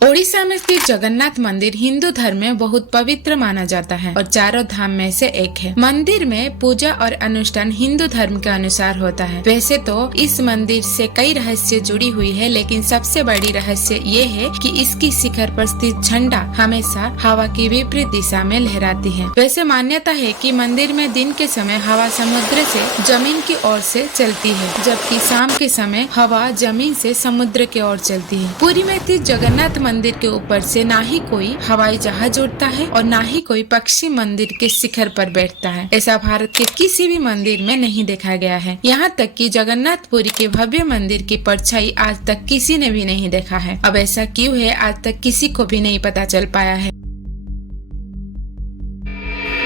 ओडिशा में स्थित जगन्नाथ मंदिर हिंदू धर्म में बहुत पवित्र माना जाता है और चारों धाम में से एक है। मंदिर में पूजा और अनुष्ठान हिंदू धर्म के अनुसार होता है। वैसे तो इस मंदिर से कई रहस्य जुड़ी हुई है, लेकिन सबसे बड़ी रहस्य ये है कि इसकी शिखर पर स्थित झंडा हमेशा हवा की विपरीत दिशा में लहराती है। वैसे मान्यता है कि मंदिर में दिन के समय हवा समुद्र से जमीन की ओर से चलती है, जबकि शाम के समय हवा जमीन से समुद्र की ओर चलती है। पुरी में स्थित जगन्नाथ मंदिर के ऊपर से ना ही कोई हवाई जहाज उड़ता है और ना ही कोई पक्षी मंदिर के शिखर पर बैठता है। ऐसा भारत के किसी भी मंदिर में नहीं देखा गया है। यहाँ तक कि जगन्नाथपुरी के भव्य मंदिर की परछाई आज तक किसी ने भी नहीं देखा है। अब ऐसा क्यों है, आज तक किसी को भी नहीं पता चल पाया है।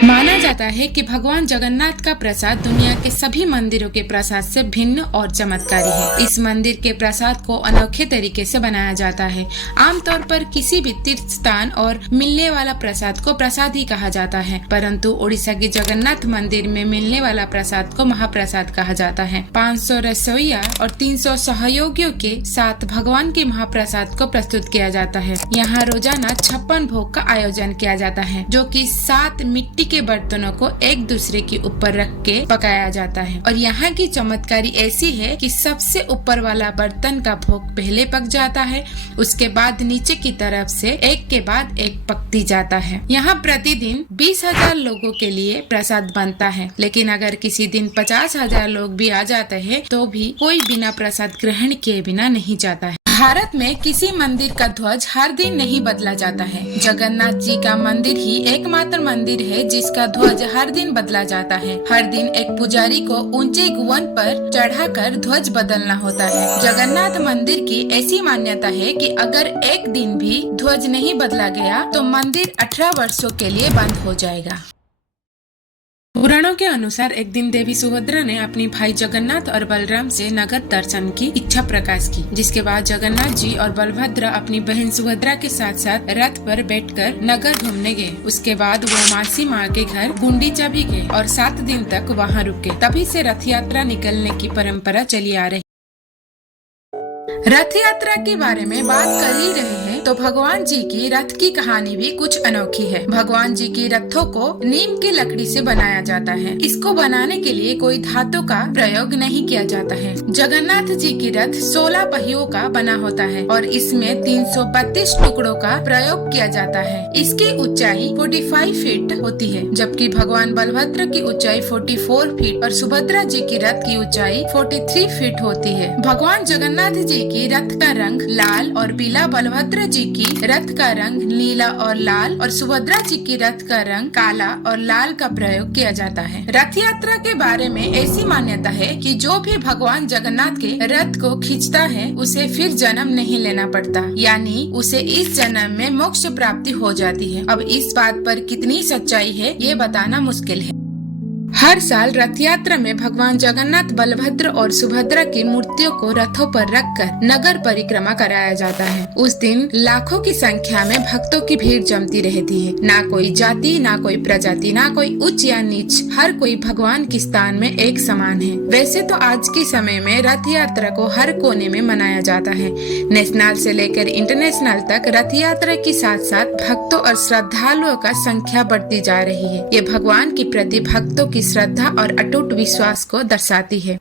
माना जाता है कि भगवान जगन्नाथ का प्रसाद दुनिया के सभी मंदिरों के प्रसाद से भिन्न और चमत्कारी है। इस मंदिर के प्रसाद को अनोखे तरीके से बनाया जाता है। आमतौर पर किसी भी तीर्थ स्थान और मिलने वाला प्रसाद को प्रसाद ही कहा जाता है, परंतु ओडिशा के जगन्नाथ मंदिर में मिलने वाला प्रसाद को महाप्रसाद कहा जाता है। 500 रसोइया और 300 सहयोगियों के साथ भगवान के महाप्रसाद को प्रस्तुत किया जाता है। यहाँ रोजाना 56 भोग का आयोजन किया जाता है, जो कि 7 मिट्टी के बर्तनों को एक दूसरे के ऊपर रख के पकाया जाता है। और यहाँ की चमत्कारी ऐसी है कि सबसे ऊपर वाला बर्तन का भोग पहले पक जाता है, उसके बाद नीचे की तरफ से एक के बाद एक पकती जाता है। यहाँ प्रतिदिन 20,000 लोगों के लिए प्रसाद बनता है, लेकिन अगर किसी दिन 50,000 लोग भी आ जाते हैं तो भी कोई बिना प्रसाद ग्रहण किए बिना नहीं जाता है। भारत में किसी मंदिर का ध्वज हर दिन नहीं बदला जाता है। जगन्नाथ जी का मंदिर ही एकमात्र मंदिर है जिसका ध्वज हर दिन बदला जाता है। हर दिन एक पुजारी को ऊंचे गुवन पर चढ़ाकर ध्वज बदलना होता है। जगन्नाथ मंदिर की ऐसी मान्यता है कि अगर एक दिन भी ध्वज नहीं बदला गया तो मंदिर 18 वर्षों के लिए बंद हो जाएगा। पुराणों के अनुसार एक दिन देवी सुभद्रा ने अपनी भाई जगन्नाथ और बलराम से नगर दर्शन की इच्छा प्रकाश की, जिसके बाद जगन्नाथ जी और बलभद्र अपनी बहन सुभद्रा के साथ साथ रथ पर बैठकर नगर घूमने गए। उसके बाद वो मासी माँ के घर गुंडीचा भी गए और 7 दिन तक वहाँ रुके। तभी से रथ यात्रा निकलने की परंपरा चली आ रही। रथ यात्रा के बारे में बात कर ही रहे हैं तो भगवान जी की रथ की कहानी भी कुछ अनोखी है। भगवान जी की रथों को नीम की लकड़ी से बनाया जाता है। इसको बनाने के लिए कोई धातु का प्रयोग नहीं किया जाता है। जगन्नाथ जी की रथ 16 पहियों का बना होता है और इसमें 332 टुकड़ों का प्रयोग किया जाता है। इसकी ऊंचाई 45 फीट होती है, जबकि भगवान बलभद्र की ऊंचाई 44 फीट और सुभद्रा जी की रथ की ऊंचाई 43 फीट होती है। भगवान जगन्नाथ जी की रथ का रंग लाल और पीला, बलभद्र जी की रथ का रंग नीला और लाल और सुभद्रा जी की रथ का रंग काला और लाल का प्रयोग किया जाता है। रथ यात्रा के बारे में ऐसी मान्यता है कि जो भी भगवान जगन्नाथ के रथ को खींचता है उसे फिर जन्म नहीं लेना पड़ता, यानी उसे इस जन्म में मोक्ष प्राप्ति हो जाती है। अब इस बात पर कितनी सच्चाई है ये बताना मुश्किल है। हर साल रथ यात्रा में भगवान जगन्नाथ, बलभद्र और सुभद्रा की मूर्तियों को रथों पर रखकर नगर परिक्रमा कराया जाता है। उस दिन लाखों की संख्या में भक्तों की भीड़ जमती रहती है। ना कोई जाति, ना कोई प्रजाति, ना कोई उच्च या नीच, हर कोई भगवान के स्थान में एक समान है। वैसे तो आज के समय में रथ यात्रा को हर कोने में मनाया जाता है। नेशनल से लेकर इंटरनेशनल तक रथ यात्रा के साथ साथ भक्तों और श्रद्धालुओं का संख्या बढ़ती जा रही है। ये भगवान के प्रति भक्तों की श्रद्धा और अटूट विश्वास को दर्शाती है।